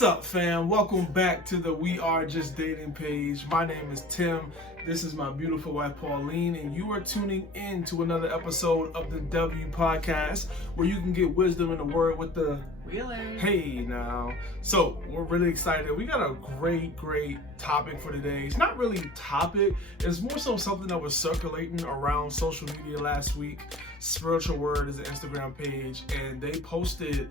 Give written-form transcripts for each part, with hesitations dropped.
What's up, fam? Welcome back to the We Are Just Dating page. My name is Tim. This is my beautiful wife, Pauline, and you are tuning in to another episode of the W Podcast, where you can get wisdom in the word with the Wheelers. Hey now. So we're really excited. We got a great topic for today. It's not really a topic. It's more so something that was circulating around social media last week. Spiritual Word is an Instagram page, and they posted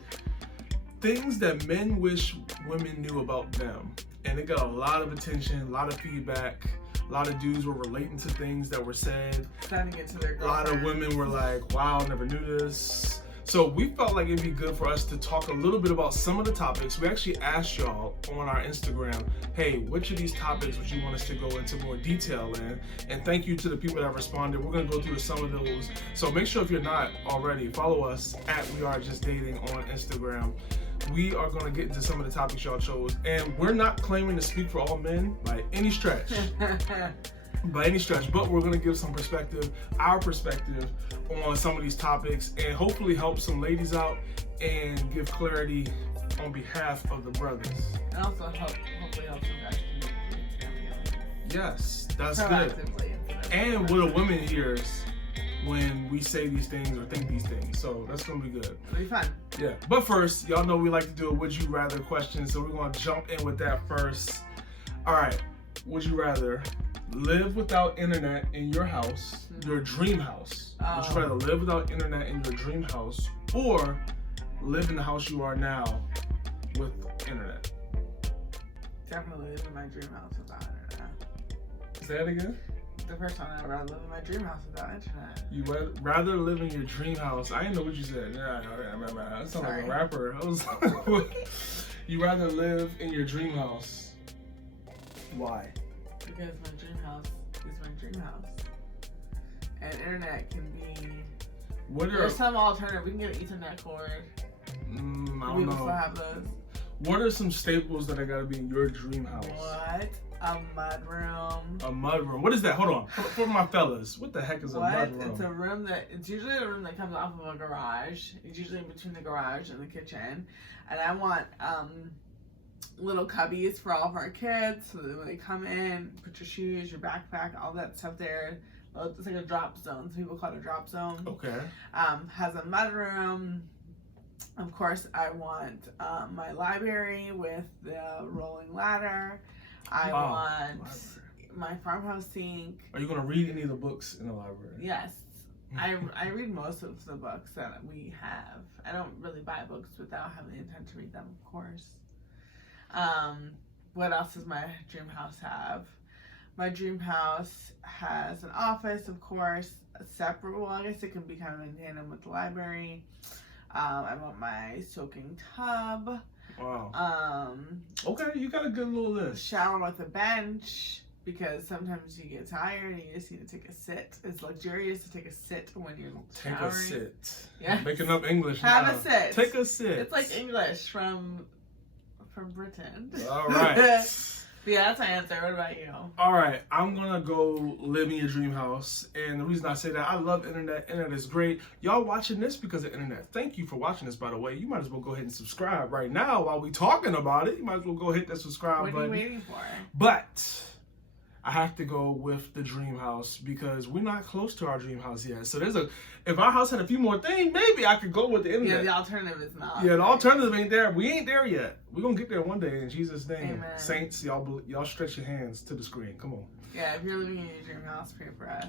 things that men wish women knew about them. And it got a lot of attention, a lot of feedback. A lot of dudes were relating to things that were said. Sending it to their girlfriend. A lot of women were like, wow, never knew this. So we felt like it'd be good for us to talk a little bit about some of the topics. We actually asked y'all on our Instagram, hey, which of these topics would you want us to go into more detail in? And thank you to the people that responded. We're gonna go through some of those. So make sure if you're not already, follow us at We Are Just Dating on Instagram. We are going to get into some of the topics y'all chose, and we're not claiming to speak for all men by any stretch. But we're going to give some perspective, our perspective on some of these topics, and hopefully help some ladies out and give clarity on behalf of the brothers. And also hopefully help some guys communicate. Yes, that's good. And what a woman hears when we say these things or think these things. So that's going to be good. It'll be fun. Yeah. But first, y'all know we like to do a would you rather question. So we're going to jump in with that first. All right. Would you rather live without internet in your house, your dream house? Would you rather live without internet in your dream house, or live in the house you are now with internet? Definitely live in my dream house without internet. Say that again? The first one, I'd rather live in my dream house without internet. You would rather live in your dream house. I didn't know what you said. That sounds like a rapper. I was you rather live in your dream house. Why? Because my dream house is my dream house. And internet can be... There's some alternative. We can get an Ethernet cord. I don't know. We still have those. What are some staples that are gotta be in your dream house? What? A mudroom. A mudroom. What is that? Hold on. For my fellas, what the heck is a mudroom? It's a room it's usually a room that comes off of a garage. It's usually in between the garage and the kitchen. And I want little cubbies for all of our kids, so that when they come in, put your shoes, your backpack, all that stuff there. It's like a drop zone. Some people call it a drop zone. Okay. Has a mudroom. Of course, I want my library with the rolling ladder. I want my farmhouse sink. Are you going to read any of the books in the library? Yes. I read most of the books that we have. I don't really buy books without having the intent to read them, of course. What else does my dream house have? My dream house has an office, of course, a separate, well, I guess it can be kind of in tandem with the library. I want my soaking tub. Wow. Okay, you got a good little list. Shower with a bench, because sometimes you get tired and you just need to take a sit. It's luxurious to take a sit when you're showering. Take a sit. Yeah. Making up English Have now. a sit. Take a sit. It's like English from Britain. All right. But yeah, that's my answer. What about you? All right, I'm gonna go live in your dream house, and the reason I say that, I love internet. Internet is great. Y'all watching this because of internet. Thank you for watching this, by the way. You might as well go ahead and subscribe right now while we talking about it. You might as well go hit that subscribe button. What are you waiting for? But I have to go with the dream house because we're not close to our dream house yet. So if our house had a few more things, maybe I could go with the internet. Yeah, the alternative is not. Yeah, the alternative ain't there. We ain't there yet. We're gonna get there one day in Jesus' name. Amen. Saints, y'all stretch your hands to the screen. Come on. Yeah, if you're living in your dream house, pray for us.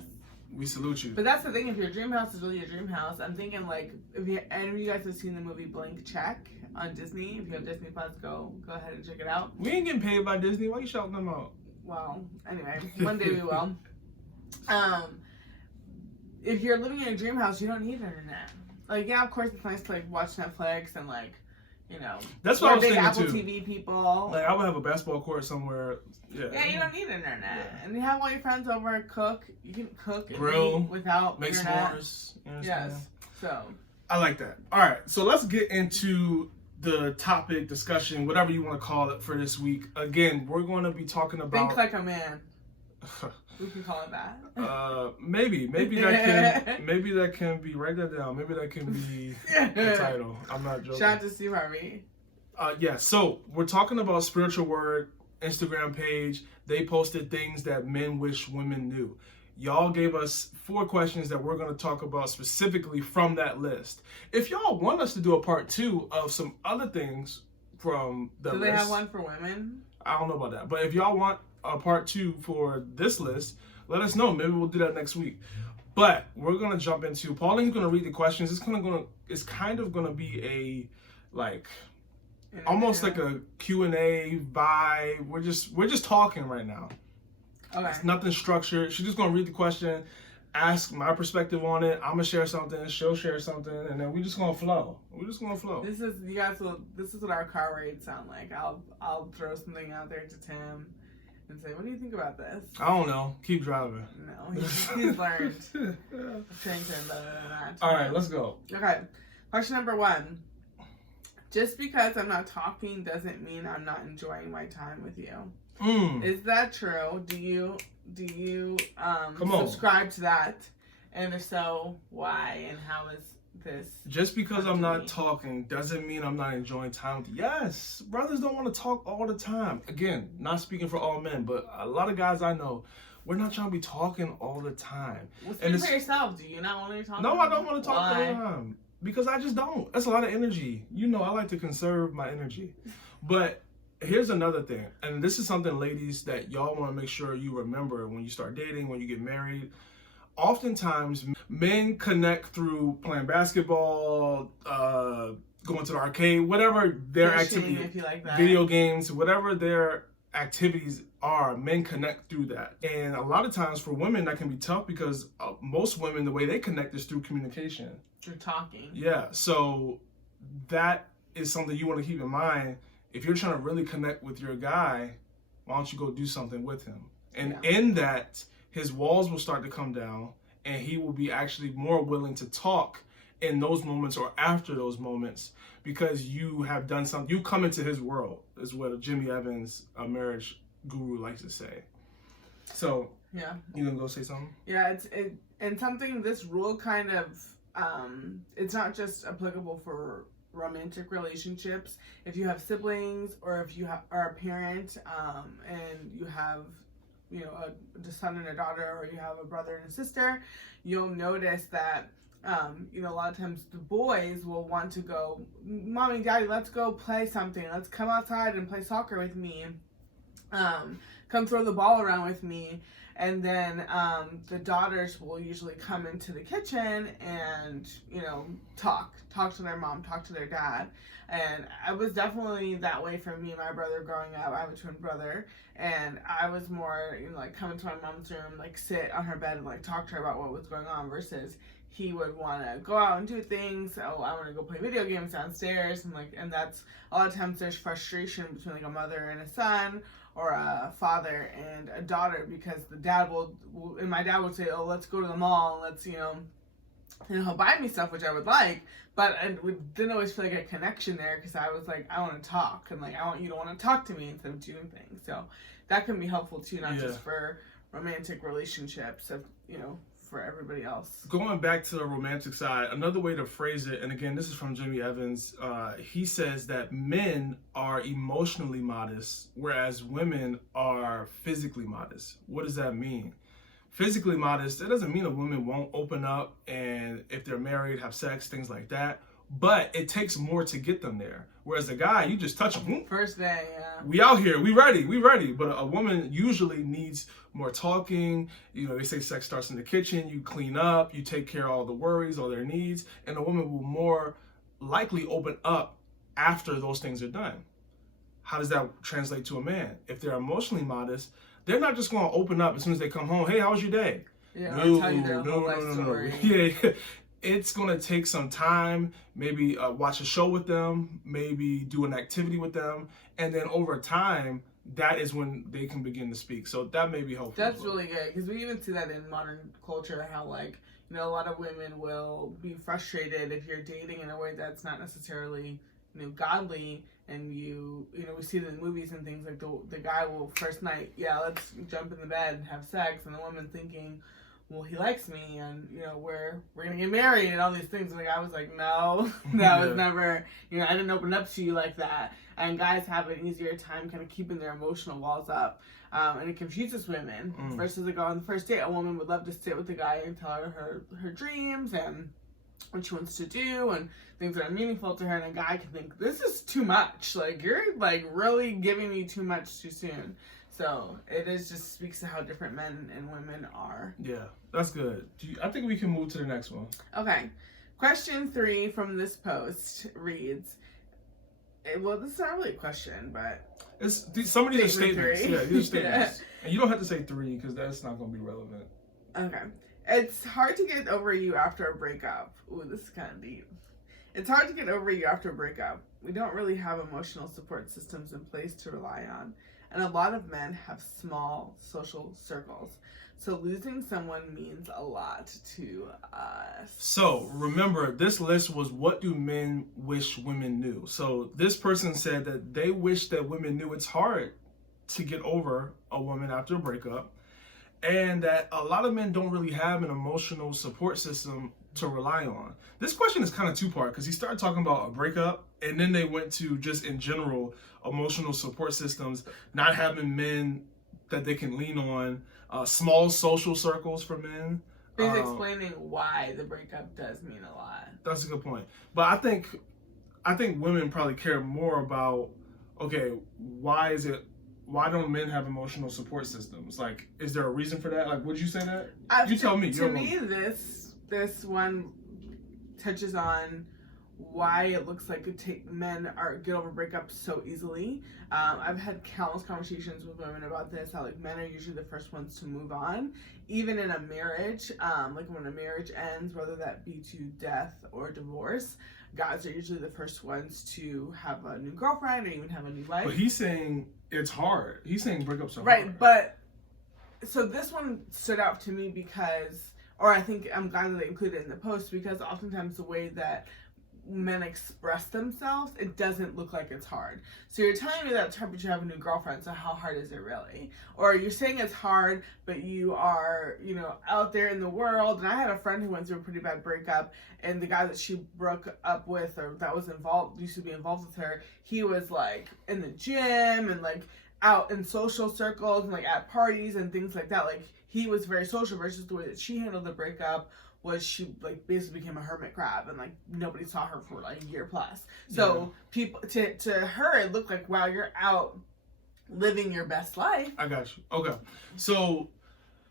We salute you. But that's the thing, if your dream house is really your dream house, I'm thinking like, if any of you guys have seen the movie Blank Check on Disney, if you have Disney Plus, go ahead and check it out. We ain't getting paid by Disney. Why you shouting them out? Well, anyway, one day we will. If you're living in a dream house, you don't need internet. Like, yeah, of course it's nice to like watch Netflix and like, you know, that's what I was big thinking Apple too. TV people. Like, I would have a basketball court somewhere. Yeah, you don't need internet. Yeah. And you have all your friends over, cook. You can cook and grill eat without make internet. s'mores. Yes. So I like that. All right, so let's get into the topic, discussion, whatever you want to call it for this week. Again, we're going to be talking about... Think like a man. We can call it that. Maybe that can be, write that down. Maybe that can be the title. I'm not joking. Shout out to Steve Harvey. Yeah, so we're talking about Spiritual Word Instagram page. They posted things that men wish women knew. Y'all gave us 4 questions that we're going to talk about specifically from that list. If y'all want us to do a part 2 of some other things from the list. Do they have one for women? I don't know about that. But if y'all want a part 2 for this list, let us know. Maybe we'll do that next week. But we're going to jump into, Pauline's going to read the questions. It's kind of going to be a, like, almost like a Q&A vibe. We're just talking right now. Okay. It's nothing structured. She's just gonna read the question, ask my perspective on it. I'm gonna share something. She'll share something, and then we're just gonna flow. This is This is what our car rides sound like. I'll throw something out there to Tim and say, "What do you think about this?" I don't know. Keep driving. No, he's learned. I'm trying to better than that. All right, let's go. Okay. Question number 1. Just because I'm not talking doesn't mean I'm not enjoying my time with you. Is that true? Do you subscribe to that? And if so, why? And how is this? Just because I'm not talking doesn't mean I'm not enjoying time with you. Yes, brothers don't want to talk all the time. Again, not speaking for all men, but a lot of guys I know, we're not trying to be talking all the time. Well, speak for yourself. Do you not want to talk? No, I don't want to talk all the time. Because I just don't. That's a lot of energy. You know, I like to conserve my energy. But here's another thing. And this is something, ladies, that y'all want to make sure you remember when you start dating, when you get married. Oftentimes, men connect through playing basketball, going to the arcade, whatever their activity, if you like that. Video games, whatever their activities are, men connect through that. And a lot of times for women, that can be tough because most women, the way they connect is through communication. Through talking. Yeah, so that is something you want to keep in mind. If you're trying to really connect with your guy, why don't you go do something with him? And in that, his walls will start to come down and he will be actually more willing to talk in those moments or after those moments because you have done something. You come into his world, is what Jimmy Evans, a marriage guru, likes to say. So, yeah. You gonna go say something? Yeah, and something, this rule kind of, it's not just applicable for romantic relationships. If you have siblings or if you are a parent and you have, you know, a son and a daughter, or you have a brother and a sister, you'll notice that you know, a lot of times the boys will want to go, "Mommy, Daddy, let's go play something. Let's come outside and play soccer with me. Come throw the ball around with me." And then the daughters will usually come into the kitchen and, you know, talk to their mom, talk to their dad. And I was definitely that way for me and my brother growing up. I have a twin brother, and I was more, you know, like coming to my mom's room, like sit on her bed and like talk to her about what was going on, versus he would want to go out and do things. Oh, I want to go play video games downstairs, and that's a lot of times there's frustration between like a mother and a son, or a father and a daughter, because the dad will and my dad would say, "Oh, let's go to the mall and let's, you know," and he'll buy me stuff, which I would like, but I didn't always feel like a connection there, because I was like, I want to talk, and like I want you to want to talk to me instead of doing things. So that can be helpful too, not just for romantic relationships, you know, for everybody else. Going back to the romantic side, another way to phrase it, and again, this is from Jimmy Evans, he says that men are emotionally modest, whereas women are physically modest. What does that mean? Physically modest, it doesn't mean a woman won't open up and if they're married, have sex, things like that. But it takes more to get them there. Whereas a guy, you just touch him. First day, yeah. We out here, we ready. But a woman usually needs more talking. You know, they say sex starts in the kitchen. You clean up, you take care of all the worries, all their needs. And a woman will more likely open up after those things are done. How does that translate to a man? If they're emotionally modest, they're not just going to open up as soon as they come home. "Hey, how was your day?" Yeah, I'll tell you their whole life story. Yeah. It's going to take some time, maybe watch a show with them, maybe do an activity with them, and then over time, that is when they can begin to speak. So that may be helpful. That's really good, because we even see that in modern culture, how, like, you know, a lot of women will be frustrated if you're dating in a way that's not necessarily, you know, godly, and you know, we see it in movies and things, like the guy will, first night, "Yeah, let's jump in the bed and have sex," and the woman thinking, well, he likes me, and we're gonna get married and all these things. Like, I was like, no, that was never, I didn't open up to you like that. And guys have an easier time kind of keeping their emotional walls up, and it confuses women. Versus like on the first date, a woman would love to sit with the guy and tell her dreams and what she wants to do and things that are meaningful to her, and a guy can think, this is too much. Like, you're like really giving me too much too soon. So it just speaks to how different men and women are. Yeah, that's good. I think we can move to the next one. Okay. Question 3 from this post reads, well, this is not really a question, but some of these are statements. 3. Yeah, these are statements. Yeah. And you don't have to say 3 because that's not going to be relevant. Okay. It's hard to get over you after a breakup. Ooh, this is kind of deep. It's hard to get over you after a breakup. We don't really have emotional support systems in place to rely on. And a lot of men have small social circles. So losing someone means a lot to us. So remember, this list was what do men wish women knew. So this person said that they wish that women knew it's hard to get over a woman after a breakup. And that a lot of men don't really have an emotional support system to rely on. This question is kind of two-part because he started talking about a breakup and then they went to just in general emotional support systems, not having men that they can lean on, small social circles for men. He's explaining why the breakup does mean a lot. That's a good point. But I think women probably care more about, okay, why don't men have emotional support systems? Like, is there a reason for that? Like, would you say that? You tell me. To me, this one touches on why it looks like men get over breakups so easily. I've had countless conversations with women about this, how like men are usually the first ones to move on, even in a marriage. Like when a marriage ends, whether that be to death or divorce, guys are usually the first ones to have a new girlfriend or even have a new life. But he's saying it's hard. He's saying breakups are hard. Right, but so this one stood out to me because, or I think I'm glad that they included it in the post, because oftentimes the way that men express themselves, it doesn't look like it's hard. So you're telling me that it's hard, but you have a new girlfriend, so how hard is it really? Or you're saying it's hard, but you are, out there in the world. And I had a friend who went through a pretty bad breakup, and the guy that she broke up with, or that was used to be involved with her, he was like in the gym and like out in social circles and like at parties and things like that. Like, he was very social, versus the way that she handled the breakup was she like basically became a hermit crab and like nobody saw her for like a year plus. So people to her it looked like, wow, you're out living your best life. I got you. Okay. So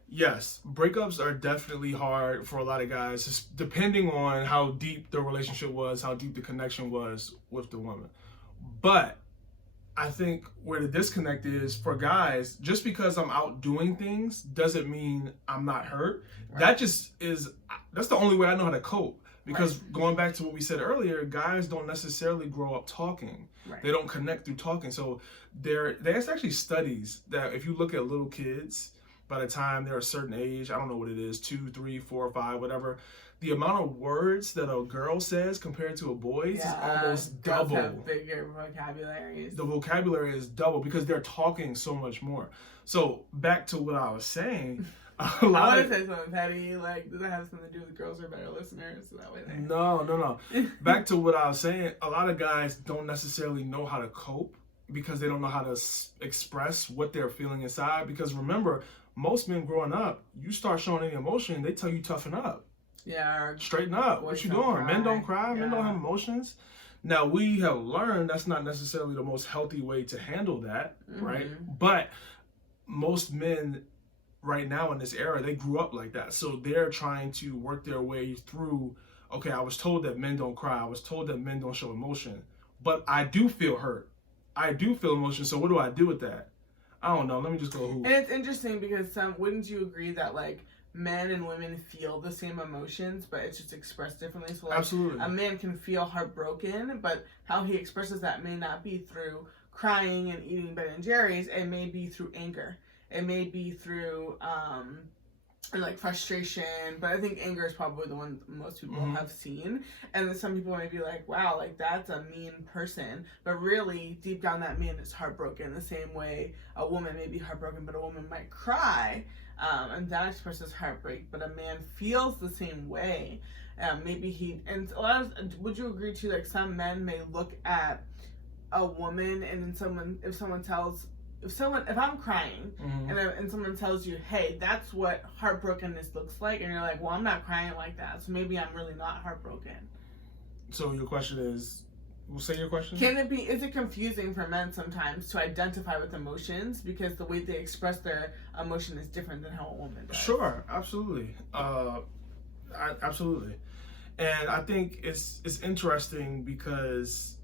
yes, breakups are definitely hard for a lot of guys, just depending on how deep the relationship was, how deep the connection was with the woman. But I think where the disconnect is for guys, just because I'm out doing things doesn't mean I'm not hurt. Right. That's the only way I know how to cope. Because going back to what we said earlier, guys don't necessarily grow up talking. Right. They don't connect through talking. So there's actually studies that if you look at little kids, by the time they're a certain age, I don't know what it is, 2, 3, 4, 5, whatever, the amount of words that a girl says compared to a boy's is almost double. Have bigger vocabularies. The vocabulary is double because they're talking so much more. So back to what I was saying. I want to say something petty, like, does that have something to do with girls are better listeners? So that way No. Back to what I was saying, a lot of guys don't necessarily know how to cope because they don't know how to express what they're feeling inside. Because remember, most men growing up, you start showing any emotion, they tell you toughen up. Yeah. Straighten up. What you doing? Men don't cry. Men don't have emotions. Now, we have learned that's not necessarily the most healthy way to handle that, right? But most men right now in this era, they grew up like that. So they're trying to work their way through, okay, I was told that men don't cry. I was told that men don't show emotion. But I do feel hurt. I do feel emotion. So what do I do with that? I don't know. Let me just go who. And it's interesting because wouldn't you agree that like men and women feel the same emotions, but it's just expressed differently? So like, absolutely, a man can feel heartbroken, but how he expresses that may not be through crying and eating Ben & Jerry's. It may be through anger. It may be through like frustration, but I think anger is probably the one most people have seen. And then some people may be like, wow, like that's a mean person, but really deep down that man is heartbroken the same way a woman may be heartbroken, but a woman might cry. and that expresses heartbreak, but a man feels the same way. Maybe he, and a lot of, would you agree too, like some men may look at a woman and then if I'm crying and someone tells you, hey, that's what heartbrokenness looks like, and you're like, well, I'm not crying like that, so maybe I'm really not heartbroken. So your question is, we'll say your question? Is it confusing for men sometimes to identify with emotions because the way they express their emotion is different than how a woman does? Sure, absolutely. Absolutely. And I think it's interesting because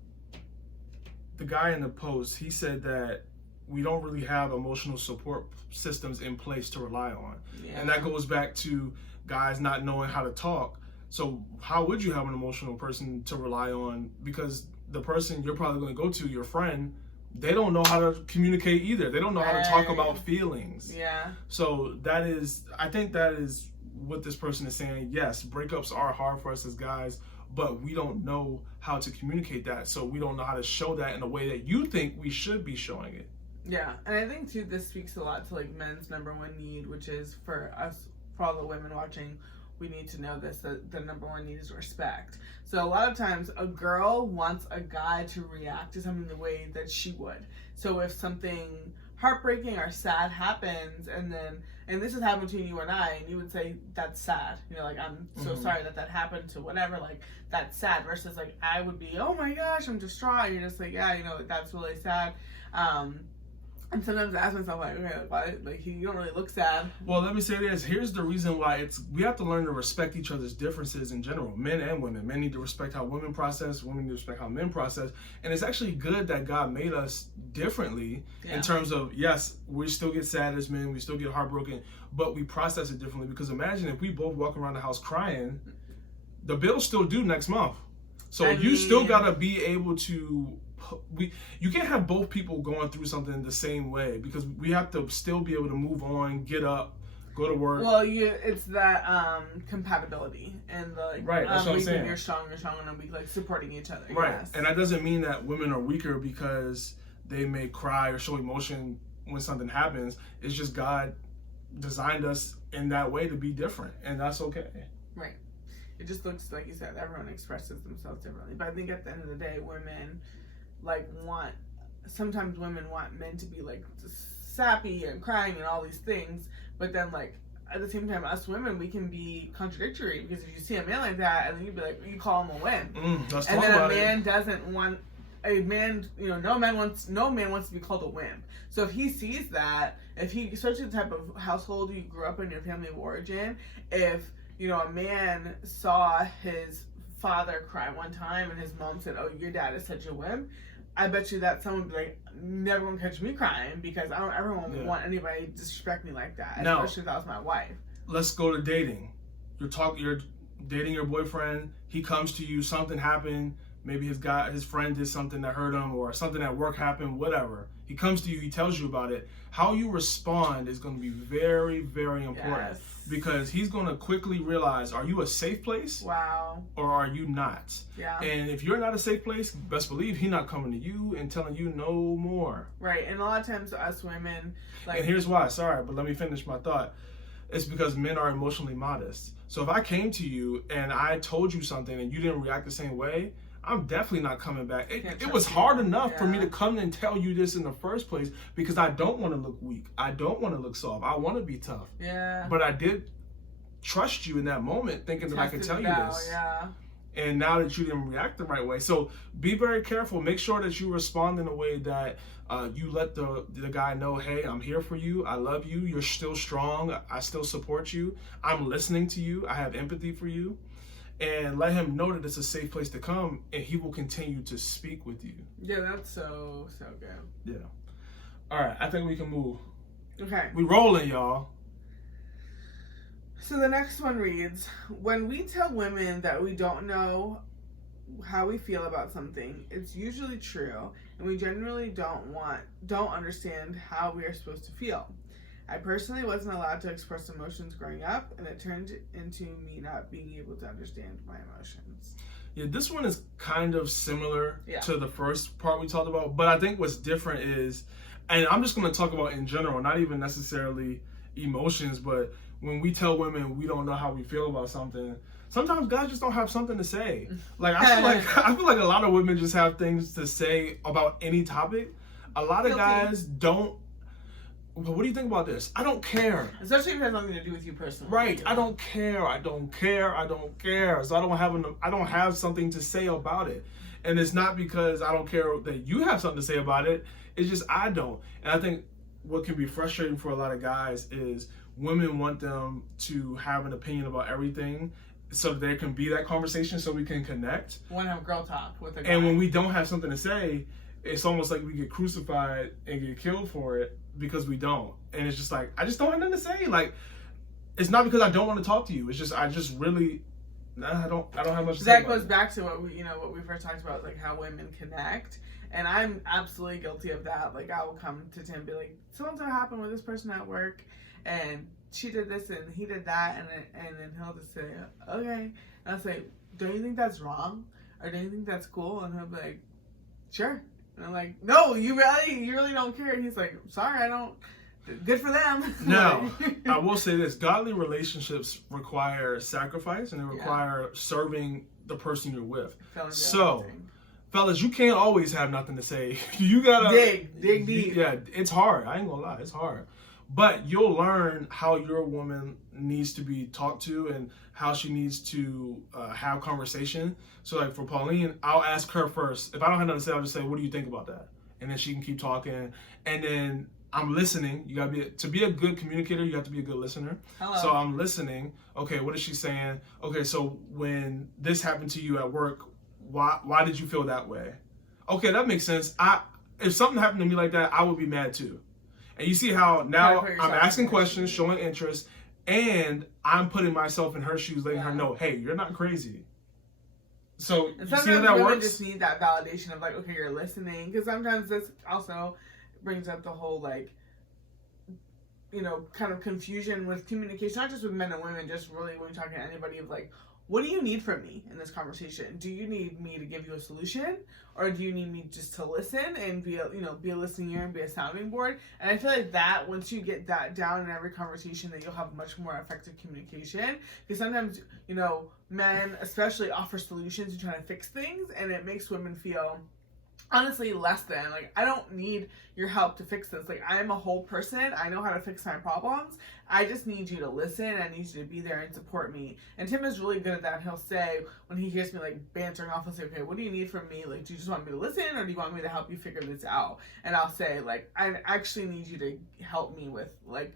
the guy in the post, he said that we don't really have emotional support systems in place to rely on. Yeah. And that goes back to guys not knowing how to talk. So how would you have an emotional person to rely on? Because the person you're probably going to go to, your friend, they don't know how to communicate either. They don't know how to talk about feelings. Yeah. So I think that is what this person is saying. Yes, breakups are hard for us as guys, but we don't know how to communicate that. So we don't know how to show that in a way that you think we should be showing it. Yeah. And I think too, this speaks a lot to like men's number one need, which is for us, for all the women watching, we need to know this, that the number one need is respect. So a lot of times a girl wants a guy to react to something the way that she would. So if something heartbreaking or sad happens, and this has happened between you and I, and you would say, that's sad. You know, like, I'm so sorry that happened to whatever, like, that's sad, versus like, I would be, oh my gosh, I'm distraught. You're just like, yeah, you know, that's really sad. And sometimes I ask myself, like, okay, why? Like, you don't really look sad. Well, let me say this. Here's the reason why we have to learn to respect each other's differences in general, men and women. Men need to respect how women process, women need to respect how men process. And it's actually good that God made us differently in terms of, yes, we still get sad as men, we still get heartbroken, but we process it differently. Because imagine if we both walk around the house crying, the bill's still due next month. So you still got to be able to... You can't have both people going through something the same way, because we have to still be able to move on, get up, go to work. Well, it's that compatibility and the right. That's what I'm saying. You're strong, and I'm weak, like supporting each other. Right, yes. And that doesn't mean that women are weaker because they may cry or show emotion when something happens. It's just God designed us in that way to be different, and that's okay. Right. It just looks like you said, everyone expresses themselves differently. But I think at the end of the day, women sometimes women want men to be like sappy and crying and all these things, but then like at the same time, us women, we can be contradictory, because if you see a man like that, and then you'd be like, you call him a wimp, and then a man doesn't want a man. You know, no man wants to be called a wimp. So if he sees that, especially the type of household you grew up in, your family of origin, if you know a man saw his father cry one time and his mom said, oh, your dad is such a wimp, I bet you that someone would be like, never gonna catch me crying, because I don't ever want anybody to disrespect me like that, especially if that was my wife. Let's go to dating. You're dating your boyfriend, he comes to you, something happened, maybe his friend did something that hurt him, or something at work happened, whatever. He comes to you, he tells you about it. How you respond is going to be very, very important. Yes. Because he's going to quickly realize, are you a safe place? Wow. Or are you not? Yeah. And if you're not a safe place, best believe he's not coming to you and telling you no more. Right. And a lot of times us women, and here's why, sorry, but let me finish my thought. It's because men are emotionally modest. So if I came to you and I told you something and you didn't react the same way, I'm definitely not coming back. It was hard enough for me to come and tell you this in the first place, because I don't want to look weak. I don't want to look soft. I want to be tough. Yeah. But I did trust you in that moment, thinking that I could tell you this. Yeah. And now that you didn't react the right way. So be very careful. Make sure that you respond in a way that you let the guy know, hey, I'm here for you. I love you. You're still strong. I still support you. I'm listening to you. I have empathy for you. And let him know that it's a safe place to come, and he will continue to speak with you. Yeah, that's so good. Yeah. All right, I think we can move. Okay. We rolling, y'all. So the next one reads, when we tell women that we don't know how we feel about something, it's usually true, and we generally don't understand how we are supposed to feel. I personally wasn't allowed to express emotions growing up, and it turned into me not being able to understand my emotions. Yeah, this one is kind of similar to the first part we talked about, but I think what's different is, and I'm just going to talk about in general, not even necessarily emotions, but when we tell women we don't know how we feel about something, sometimes guys just don't have something to say. Like I feel like a lot of women just have things to say about any topic. A lot of guys don't. What do you think about this? I don't care. Especially if it has nothing to do with you personally. Right. I don't care. So I don't have something to say about it. And it's not because I don't care that you have something to say about it. It's just I don't. And I think what can be frustrating for a lot of guys is women want them to have an opinion about everything so there can be that conversation so we can connect. Want to have girl talk with a guy. And when we don't have something to say, it's almost like we get crucified and get killed for it because we don't. And it's just like, I just don't have nothing to say. Like, it's not because I don't want to talk to you. It's just, I don't have much to say. That goes back to what we first talked about, like how women connect. And I'm absolutely guilty of that. Like, I will come to Tim and be like, so-and-so happened with this person at work, and she did this and he did that, and then he'll just say, okay. And I'll say, don't you think that's wrong? Or do you think that's cool? And he'll be like, sure. And I'm like, no, you really don't care. And he's like, sorry, I don't. Good for them. Now, I will say this: godly relationships require sacrifice, and they require serving the person you're with. So, fellas, you can't always have nothing to say. You gotta dig deep. Yeah, it's hard. I ain't gonna lie, it's hard. But you'll learn how your woman needs to be talked to and how she needs to have conversation. So, like for Pauline, I'll ask her first. If I don't have nothing to say, I'll just say, "What do you think about that?" And then she can keep talking, and then I'm listening. You gotta to be a good communicator, you have to be a good listener. Hello. So I'm listening. Okay, what is she saying? Okay, so when this happened to you at work, why did you feel that way? Okay, that makes sense. If something happened to me like that, I would be mad too. And you see how now I'm asking questions, showing interest, and I'm putting myself in her shoes, letting her know, hey, you're not crazy. So and you see how that women works? just need that validation of like, okay, you're listening, because sometimes this also brings up the whole like, kind of confusion with communication, not just with men and women, just really when you're talking to anybody of like, what do you need from me in this conversation? Do you need me to give you a solution, or do you need me just to listen and be a listening ear and be a sounding board? And I feel like that once you get that down in every conversation, that you'll have much more effective communication. Because sometimes men especially offer solutions and try to fix things, and it makes women feel honestly less than. Like, I don't need your help to fix this. Like, I am a whole person. I know how to fix my problems. I just need you to listen. I need you to be there and support me. And Tim is really good at that. He'll say, when he hears me like bantering off, he'll say, okay, what do you need from me? Like, do you just want me to listen, or do you want me to help you figure this out? And I'll say, like, I actually need you to help me with, like,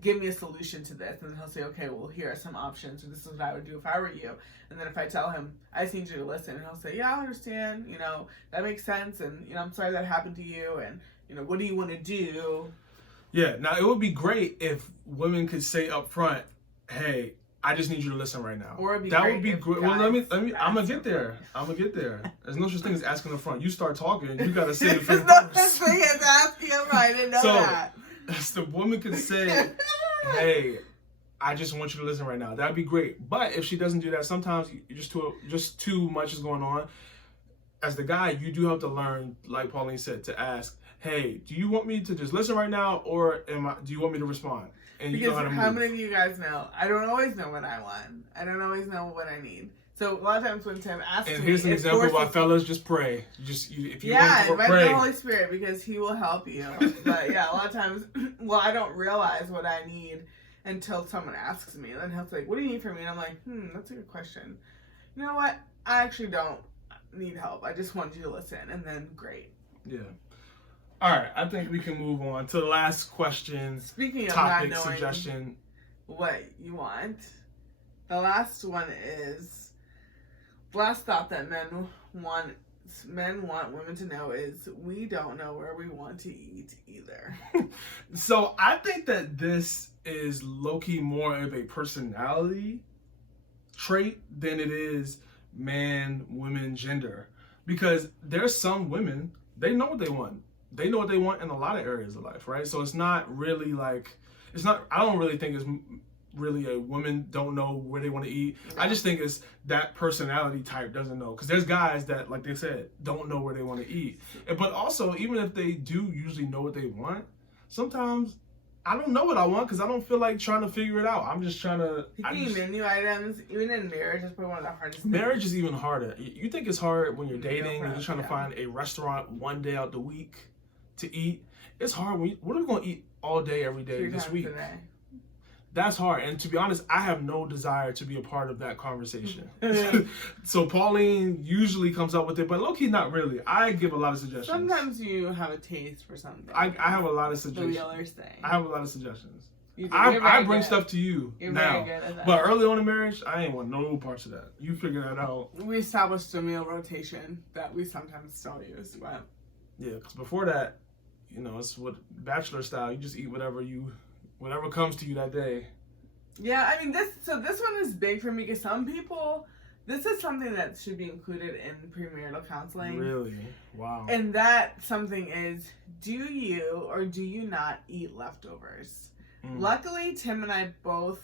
give me a solution to this. And then he'll say, okay, well, here are some options, or this is what I would do if I were you. And then if I tell him, I just need you to listen, and he'll say, yeah, I understand, that makes sense, and I'm sorry that happened to you, and what do you want to do? Yeah, now it would be great if women could say up front, hey, I just need you to listen right now. Or that would be great. Well, let me I'm gonna get there. There's no such thing as asking up front. You start talking, you gotta say it first. There's no such thing as asking up front. I didn't know that. So the woman could say, hey, I just want you to listen right now. That'd be great. But if she doesn't do that, sometimes just too much is going on. As the guy, you do have to learn, like Pauline said, to ask, hey, do you want me to just listen right now, or do you want me to respond? And because you know how to move. How many of you guys know? I don't always know what I want. I don't always know what I need. So a lot of times when Tim asks me, and here's an example why fellas just pray. If you want to invite pray. the Holy Spirit, because He will help you. But yeah, a lot of times, I don't realize what I need until someone asks me. And then he'll say, what do you need from me? And I'm like, that's a good question. You know what? I actually don't need help. I just want you to listen. And then great. Yeah. All right. I think we can move on to the last question. Speaking of topic, not knowing suggestion. What you want, the last one is, the last thought that men want women to know is, we don't know where we want to eat either. So I think that this is low-key more of a personality trait than it is man, women, gender. Because there's some women, they know what they want. They know what they want in a lot of areas of life, right? So it's not really like, I don't really think it's really a women don't know where they want to eat. I just think it's that personality type doesn't know. Because there's guys that, like they said, don't know where they want to eat. But also, even if they do usually know what they want, sometimes I don't know what I want because I don't feel like trying to figure it out. I'm just trying to. Picking menu items, even in marriage, is probably one of the hardest things. Marriage is even harder. You think it's hard when you're dating and you're trying to yeah. find a restaurant one day out the week to eat. It's hard. What are we going to eat all day, every day 3 this times week? a day. That's hard. And to be honest, I have no desire to be a part of that conversation. So Pauline usually comes up with it, but low-key not really. I give a lot of suggestions. Sometimes you have a taste for something. I have a lot of suggestions. The wheelers thing. I have a lot of suggestions. I bring stuff to you You're now. very good at that. But early on in marriage, I ain't want no parts of that. You figure that out. We established a meal rotation that we sometimes still use. But yeah, because before that, it's what bachelor style. You just eat whatever comes to you that day. Yeah, I mean this one is big for me because some people, this is something that should be included in premarital counseling. Really? Wow. And that something is, do you or do you not eat leftovers? Luckily, Tim and I both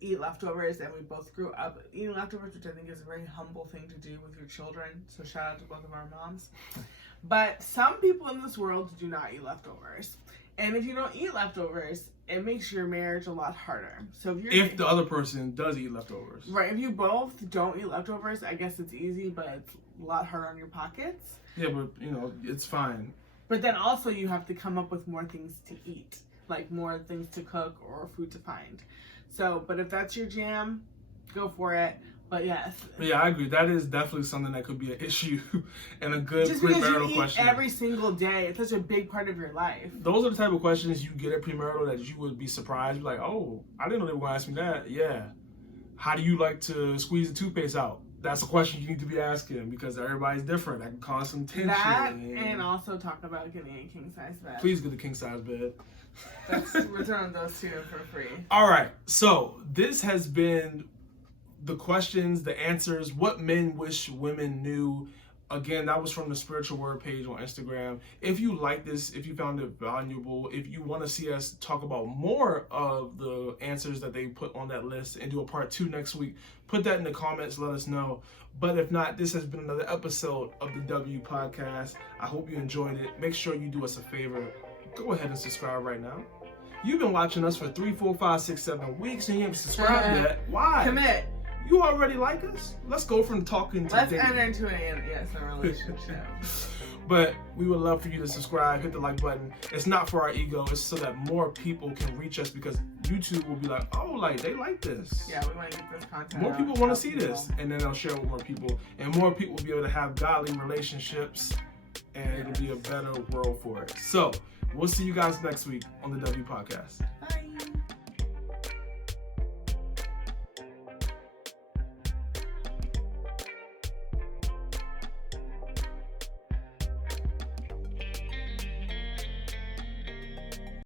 eat leftovers, and we both grew up eating leftovers, which I think is a very humble thing to do with your children. So shout out to both of our moms. But some people in this world do not eat leftovers. And if you don't eat leftovers, it makes your marriage a lot harder. So if the other person does eat leftovers. Right, if you both don't eat leftovers, I guess it's easy, but it's a lot harder on your pockets. Yeah, but, it's fine. But then also you have to come up with more things to eat. Like more things to cook or food to find. So, but if that's your jam, go for it. But yes. Yeah, I agree. That is definitely something that could be an issue and a good just because premarital you eat question. Every single day, it's such a big part of your life. Those are the type of questions you get at premarital that you would be surprised. Like, oh, I didn't know they were going to ask me that. Yeah. How do you like to squeeze the toothpaste out? That's a question you need to be asking because everybody's different. That can cause some tension. That and also talk about getting a king size bed. Please get the king size bed. We're throwing those two for free. All right. So this has been the questions, the answers, what men wish women knew. Again, that was from the Spiritual Word page on Instagram. If you like this, if you found it valuable, if you want to see us talk about more of the answers that they put on that list and do a part 2 next week, put that in the comments, let us know. But if not, this has been another episode of the W Podcast. I hope you enjoyed it. Make sure you do us a favor. Go ahead and subscribe right now. You've been watching us for 3, 4, 5, 6, 7 weeks and you haven't subscribed yet. Why? Commit. You already like us? Let's go from talking to Let's dating. enter into a relationship. But we would love for you to subscribe, hit the like button. It's not for our ego. It's so that more people can reach us because YouTube will be like, oh, like they like this. Yeah, we want to get this content. More people want to see this. And then they'll share it with more people. And more people will be able to have godly relationships. And it'll be a better world for it. So, we'll see you guys next week on the W Podcast. Bye.